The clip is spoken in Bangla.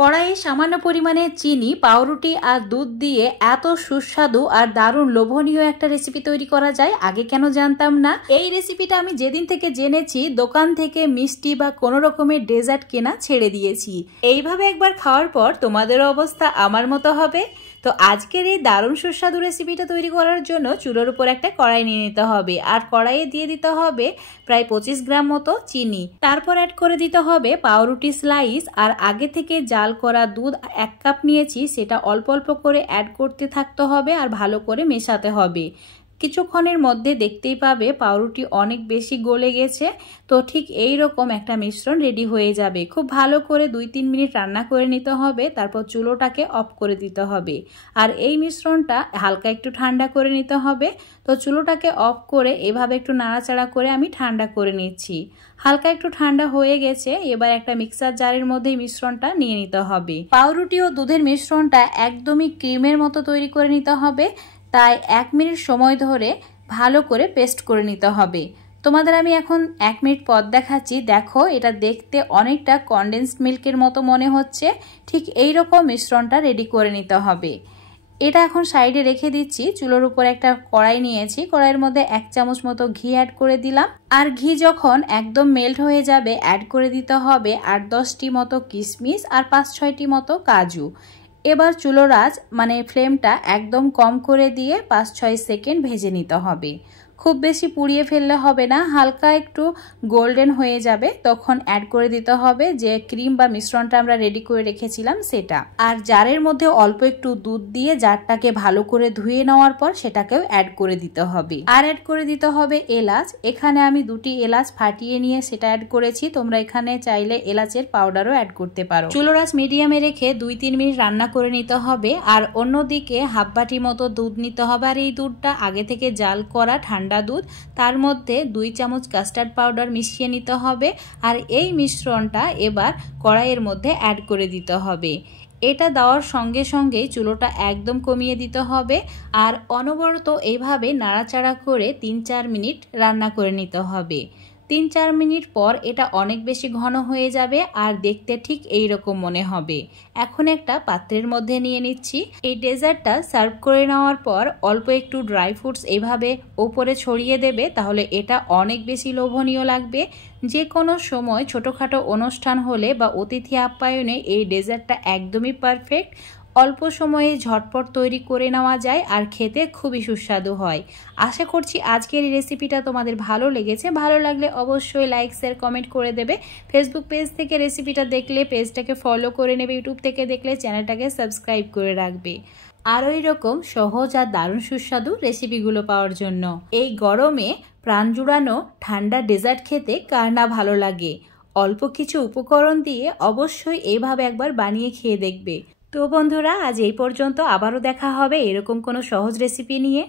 কড়াইয়ে সামান্য পরিমাণে চিনি, পাউরুটি আর দুধ দিয়ে এত সুস্বাদু আর দারুণ লোভনীয় একটা রেসিপি তৈরি করা যায়, আগে কেন জানতাম না। এই রেসিপিটা আমি যেদিন থেকে জেনেছি দোকান থেকে মিষ্টি বা কোনো রকমের ডেজার্ট কেনা ছেড়ে দিয়েছি। এইভাবে একবার খাওয়ার পর তোমাদেরও অবস্থা আমার মতো হবে। তো আজকের এই দারুণ সুস্বাদু রেসিপিটা তৈরি করার জন্য চুলোর উপর একটা কড়াই নিয়ে নিতে হবে আর কড়াইয়ে দিয়ে দিতে হবে প্রায় 25 গ্রাম মতো চিনি। তারপর অ্যাড করে দিতে হবে পাউরুটি স্লাইস আর আগে থেকে জাল করা দুধ 1 কাপ নিয়েছি, সেটা অল্প অল্প করে অ্যাড করতে থাকতে হবে আর ভালো করে মেশাতে হবে। কিছুক্ষণের মধ্যে দেখতেই পাবে পাউরুটি অনেক বেশি গলে গেছে। তো ঠিক এই রকম একটা মিশ্রণ রেডি হয়ে যাবে। খুব ভালো করে 2-3 মিনিট রান্না করে নিতে হবে, তারপর চুলোটাকে অফ করে দিতে হবে। আর এই মিশ্রণটা হালকা একটু ঠান্ডা করে নিতে হবে। তো চুলোটাকে অফ করে এভাবে একটু নাড়াচাড়া করে আমি ঠান্ডা করে নিচ্ছি। হালকা একটু ঠান্ডা হয়ে গেছে, এবার একটা মিক্সার জারের মধ্যে মিশ্রণটা নিয়ে নিতে হবে। পাউরুটি ও দুধের মিশ্রণটা একদমই ক্রিমের মতো তৈরি করে নিতে হবে, তাই 1 মিনিট সময় ধরে ভালো করে পেস্ট করে নিতে হবে। তোমাদের আমি এখন 1 মিনিট পর দেখাচ্ছি। দেখো, এটা দেখতে অনেকটা কনডেন্সড মিল্কের মতো মনে হচ্ছে। ঠিক এই রকম মিশ্রণটা রেডি করে নিতে হবে। এটা এখন সাইডে রেখে দিচ্ছি। চুলোর উপর একটা কড়াই নিয়েছি, কড়াইয়ের মধ্যে 1 চামচ মতো ঘি অ্যাড করে দিলাম। আর ঘি যখন একদম মেল্ট হয়ে যাবে অ্যাড করে দিতে হবে 8-10টি মতো কিশমিশ আর 5-6টি মতো কাজু। এবার চুলোর আঁচ মানে ফ্লেমটা একদম কম করে দিয়ে 5-6 সেকেন্ড ভেজে নিতে হবে। খুব বেশি পুড়িয়ে ফেললে হবে না, হালকা একটু গোল্ডেন হয়ে যাবে তখন অ্যাড করে দিতে হবে যে ক্রিম বা মিশ্রণটা আমরা রেডি করে রেখেছিলাম সেটা। আর জারের মধ্যে অল্প একটু দুধ দিয়ে জারটাকে ভালো করে ধুয়ে নেওয়ার পর সেটাকেও অ্যাড করে দিতে হবে। আর অ্যাড করে দিতে হবে এলাচ। এখানে আমি 2টি এলাচ ফাটিয়ে নিয়ে সেটা অ্যাড করেছি। তোমরা এখানে চাইলে এলাচের পাউডারও অ্যাড করতে পারো। চুলোর আঁচ মিডিয়ামে রেখে 2-3 মিনিট রান্না করে নিতে হবে। আর অন্যদিকে হাফ বাটি মতো দুধ নিতে হবে। আর এই দুধটা আগে থেকে জাল করা ঠান্ডা দুধ, তার মধ্যে 2 চামচ কাস্টার্ড পাউডার মিশিয়ে নিতে হবে। আর এই মিশ্রণটা এবার কড়াইয়ের মধ্যে অ্যাড করে দিতে হবে। এটা দেওয়ার সঙ্গে সঙ্গেই চুলোটা একদম কমিয়ে দিতে হবে আর অনবরত এইভাবে নাড়াচাড়া করে 3-4 মিনিট রান্না করে নিতে হবে। 3-4 মিনিট পর এটা অনেক বেশি ঘন হয়ে যাবে আর দেখতে ঠিক এই রকম মনে হবে। এখন একটা পাত্রের মধ্যে নিয়ে নিচ্ছি। এই ডেজার্টটা সার্ভ করে নেওয়ার পর অল্প একটু ড্রাই ফ্রুটস এইভাবে উপরে ছড়িয়ে দেবে, তাহলে এটা অনেক বেশি লোভনীয় লাগবে। যে কোনো সময় ছোটোখাটো অনুষ্ঠান হলে বা অতিথি আপ্যায়নে এই ডেজার্টটা একদমই পারফেক্ট। অল্প সময়ে ঝটপট তৈরি করে নেওয়া যায় আর খেতে খুবই সুস্বাদু হয়। আশা করছি আজকের এই রেসিপিটা তোমাদের ভালো লেগেছে। ভালো লাগলে অবশ্যই লাইক, শেয়ার, কমেন্ট করে দেবে। ফেসবুক পেজ থেকে রেসিপিটা দেখলে পেজটাকে ফলো করে নেবে, ইউটিউব থেকে দেখলে চ্যানেলটাকে সাবস্ক্রাইব করে রাখবে। আর ওই রকম সহজ আর দারুণ সুস্বাদু রেসিপিগুলো পাওয়ার জন্য। এই গরমে প্রাণ জুড়ানো ঠান্ডা ডেজার্ট খেতে কার না ভালো লাগে। অল্প কিছু উপকরণ দিয়ে অবশ্যই এইভাবে একবার বানিয়ে খেয়ে দেখবে। তো বন্ধুরা, আজ এই পর্যন্ত। আবারও দেখা হবে এরকম কোনো সহজ রেসিপি নিয়ে।